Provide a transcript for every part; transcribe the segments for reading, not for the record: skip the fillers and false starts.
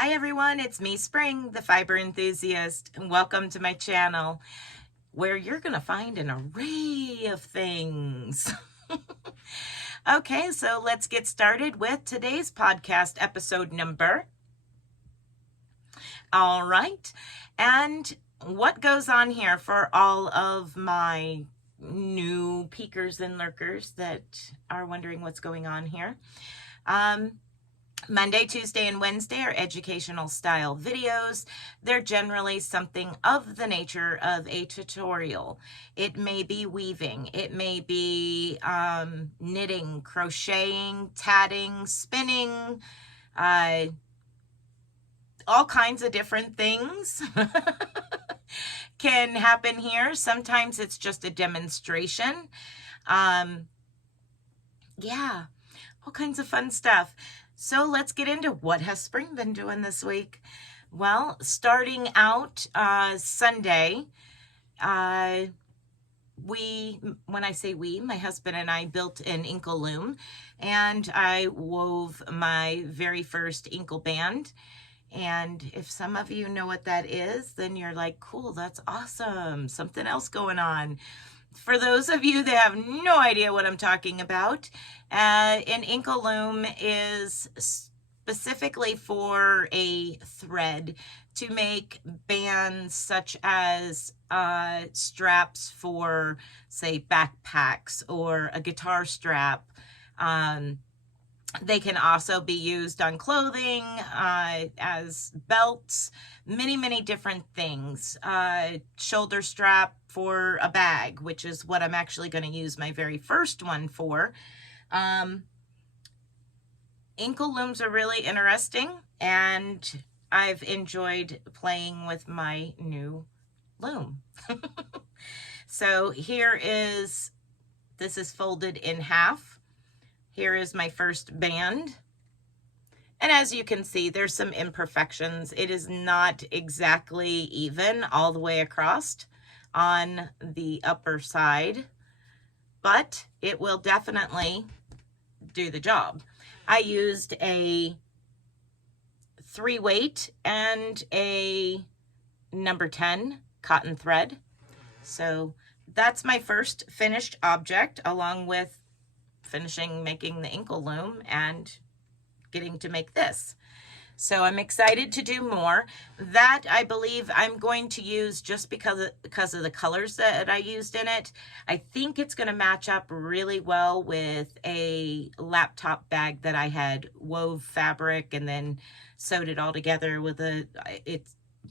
Hi everyone, it's me, Spring, the fiber enthusiast, and welcome to my channel where you're going to find an array of things. Okay, so let's get started with today's podcast episode number. All right, and what goes on here for all of my new peekers and lurkers that are wondering what's going on here? Monday, Tuesday, and Wednesday are educational style videos. They're generally something of the nature of a tutorial. It may be weaving, it may be knitting, crocheting, tatting, spinning, all kinds of different things can happen here. Sometimes it's just a demonstration. Yeah, all kinds of fun stuff. So let's get into what has Spring been doing this week. Well, starting out Sunday, when I say we, my husband and I built an inkle loom, and I wove my very first inkle band. And if some of you know what that is, then you're like, cool, that's awesome, something else going on. For those of you that have no idea what I'm talking about, an inkle loom is specifically for a thread to make bands such as straps for, say, backpacks or a guitar strap. They can also be used on clothing, as belts, many different things. Shoulder strap for a bag, which is what I'm actually going to use my very first one for. Inkle looms are really interesting, and I've enjoyed playing with my new loom. So this is folded in half. Here is my first band. And as you can see, there's some imperfections. It is not exactly even all the way across on the upper side, but it will definitely do the job. I used a 3-weight and a number 10 cotton thread. So that's my first finished object, along with finishing making the inkle loom and getting to make this. So I'm excited to do more. That I believe I'm going to use just because of the colors that I used in it. I think it's going to match up really well with a laptop bag that I had wove fabric and then sewed it all together with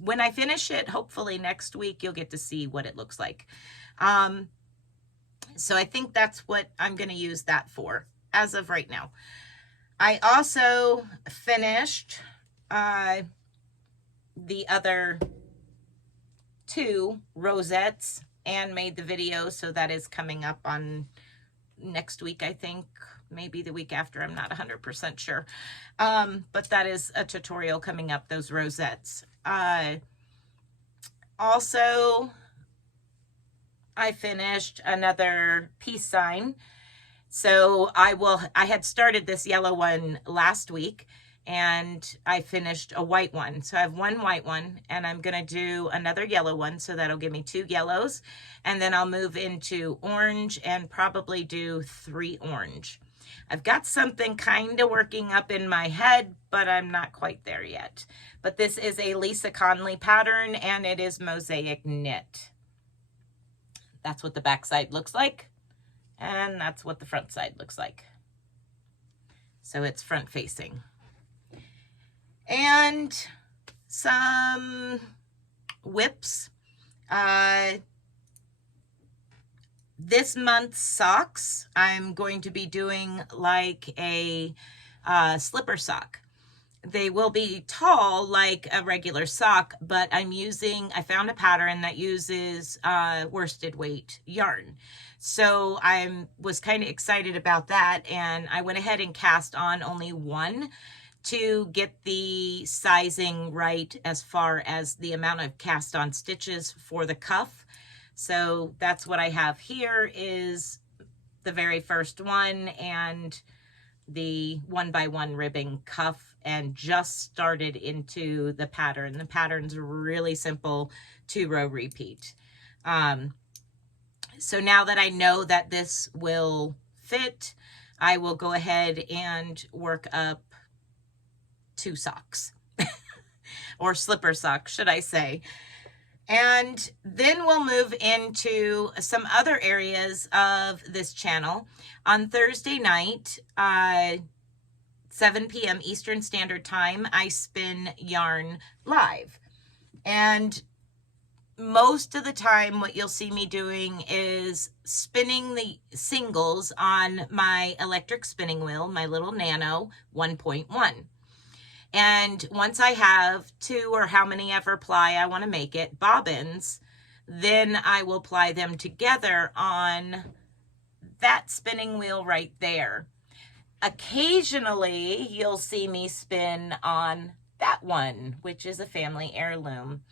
when I finish it, hopefully next week, you'll get to see what it looks like. So I think that's what I'm going to use that for as of right now. I also finished the other 2 rosettes and made the video, so that is coming up on next week, I think, maybe the week after, I'm not 100% sure. But that is a tutorial coming up, those rosettes. Also, I finished another peace sign. So I had started this yellow one last week, and I finished a white one. So I have one white one, and I'm going to do another yellow one. So that'll give me 2 yellows, and then I'll move into orange and probably do 3 orange. I've got something kind of working up in my head, but I'm not quite there yet. But this is a Lisa Conley pattern, and it is mosaic knit. That's what the back side looks like, and that's what the front side looks like. So it's front facing. And some whips. This month's socks, I'm going to be doing like a slipper sock. They will be tall like a regular sock, but I found a pattern that uses worsted weight yarn. So I was kind of excited about that, and I went ahead and cast on only one to get the sizing right as far as the amount of cast on stitches for the cuff. So that's what I have here, is the very first one, and the 1x1 ribbing cuff and just started into the pattern. The pattern's really simple, 2-row repeat. So now that I know that this will fit, I will go ahead and work up 2 socks or slipper socks, should I say. And then we'll move into some other areas of this channel. On Thursday night, 7 p.m. Eastern Standard Time, I spin yarn live. And most of the time, what you'll see me doing is spinning the singles on my electric spinning wheel, my little Nano 1.1. And once I have 2 or how many ever ply I want to make it, bobbins, then I will ply them together on that spinning wheel right there. Occasionally, you'll see me spin on that one, which is a family heirloom.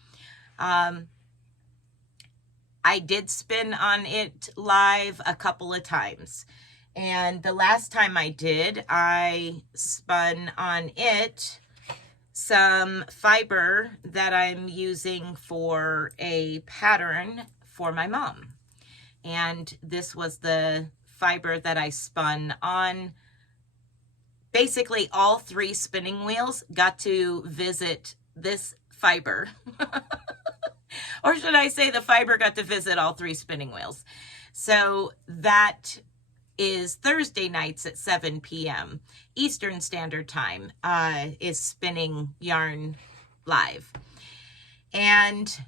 I did spin on it live a couple of times. And the last time I did, I spun on it some fiber that I'm using for a pattern for my mom. And this was the fiber that I spun on. Basically, all 3 spinning wheels got to visit this fiber. Or should I say the fiber got to visit all 3 spinning wheels. So that is Thursday nights at 7 p.m. Eastern Standard Time is spinning yarn live. And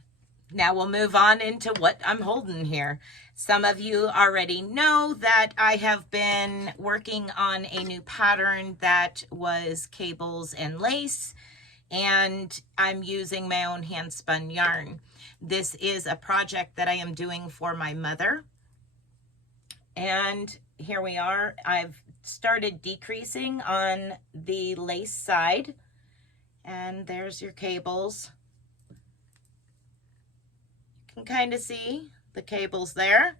now we'll move on into what I'm holding here. Some of you already know that I have been working on a new pattern that was cables and lace, and I'm using my own hand spun yarn. This is a project that I am doing for my mother. And here we are. I've started decreasing on the lace side, and there's your cables. You can kind of see the cables there.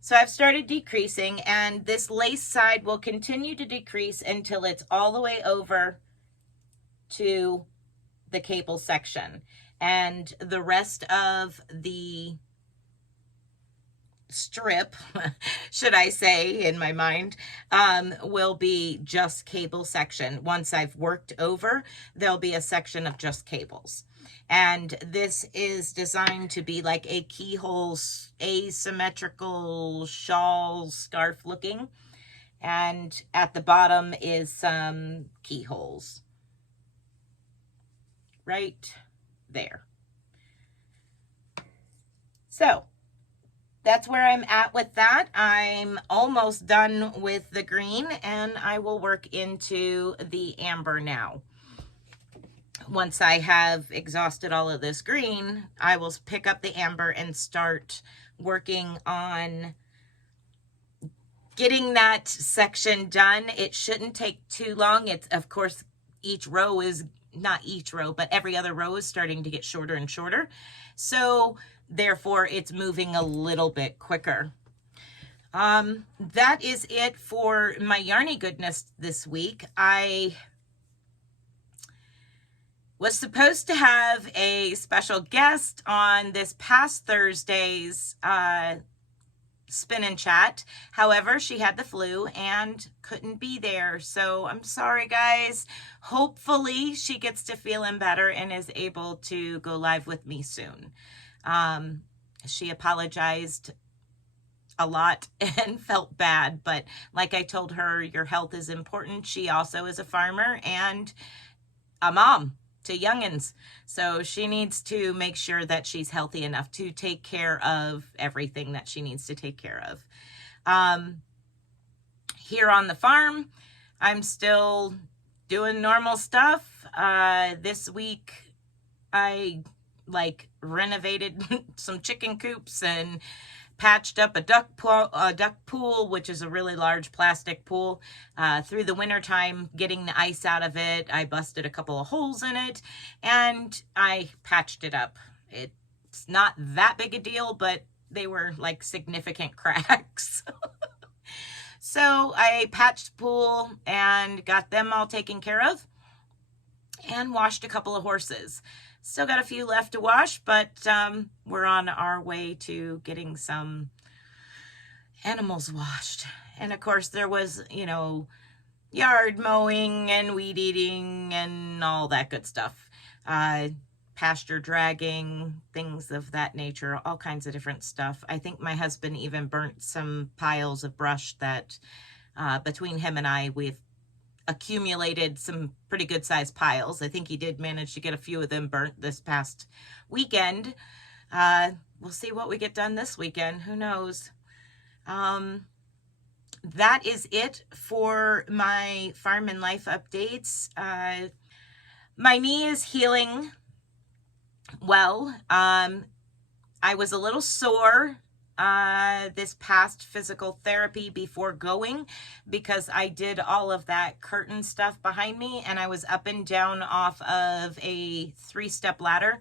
So I've started decreasing, and this lace side will continue to decrease until it's all the way over to the cable section, and the rest of the strip, should I say, in my mind, will be just cable section. Once I've worked over, there'll be a section of just cables. And this is designed to be like a keyhole, asymmetrical shawl scarf looking. And at the bottom is some keyholes. Right there. So that's where I'm at with that. I'm almost done with the green, and I will work into the amber now. Once I have exhausted all of this green, I will pick up the amber and start working on getting that section done. It shouldn't take too long. It's, of course, each row is, not each row, but every other row is starting to get shorter and shorter. So therefore, it's moving a little bit quicker. That is it for my yarny goodness this week. I was supposed to have a special guest on this past Thursday's spin and chat. However, she had the flu and couldn't be there. So I'm sorry, guys. Hopefully she gets to feeling better and is able to go live with me soon. She apologized a lot and felt bad, but like I told her, your health is important. She also is a farmer and a mom to youngins, so she needs to make sure that she's healthy enough to take care of everything that she needs to take care of. Here on the farm, I'm still doing normal stuff. This week I renovated some chicken coops and patched up a duck pool, which is a really large plastic pool. Through the winter time, getting the ice out of it, I busted a couple of holes in it and I patched it up. It's not that big a deal, but they were like significant cracks. So I patched the pool and got them all taken care of and washed a couple of horses. Still got a few left to wash, but we're on our way to getting some animals washed. And of course there was, you know, yard mowing and weed eating and all that good stuff. Pasture dragging, things of that nature, all kinds of different stuff. I think my husband even burnt some piles of brush that between him and I, we've accumulated some pretty good sized piles. I think he did manage to get a few of them burnt this past weekend. We'll see what we get done this weekend. Who knows? That is it for my farm and life updates. My knee is healing well. I was a little sore this past physical therapy before going because I did all of that curtain stuff behind me, and I was up and down off of a 3-step ladder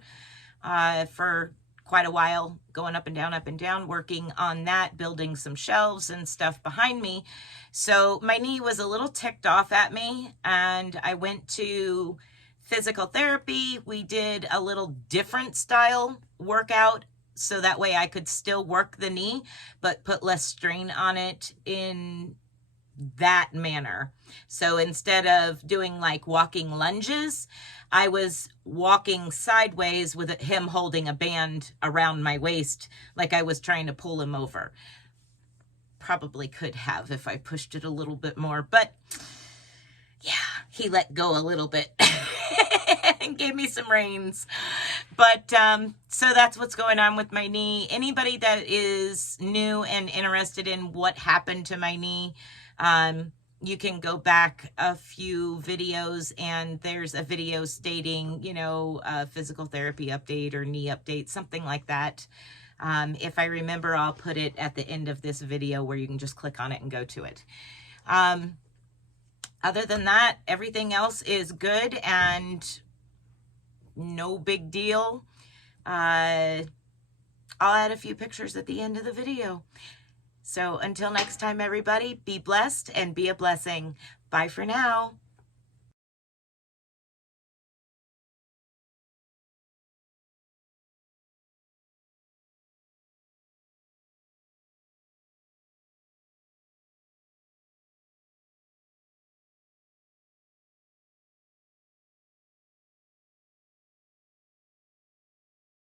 for quite a while, going up and down, working on that, building some shelves and stuff behind me. So my knee was a little ticked off at me, and I went to physical therapy. We did a little different style workout so that way I could still work the knee, but put less strain on it in that manner. So instead of doing like walking lunges, I was walking sideways with him holding a band around my waist like I was trying to pull him over. Probably could have if I pushed it a little bit more, but yeah, he let go a little bit and gave me some reins. But so that's what's going on with my knee. Anybody that is new and interested in what happened to my knee, you can go back a few videos and there's a video stating, you know, physical therapy update or knee update, something like that. If I remember, I'll put it at the end of this video where you can just click on it and go to it. Other than that, everything else is good and no big deal. I'll add a few pictures at the end of the video. So until next time, everybody, be blessed and be a blessing. Bye for now.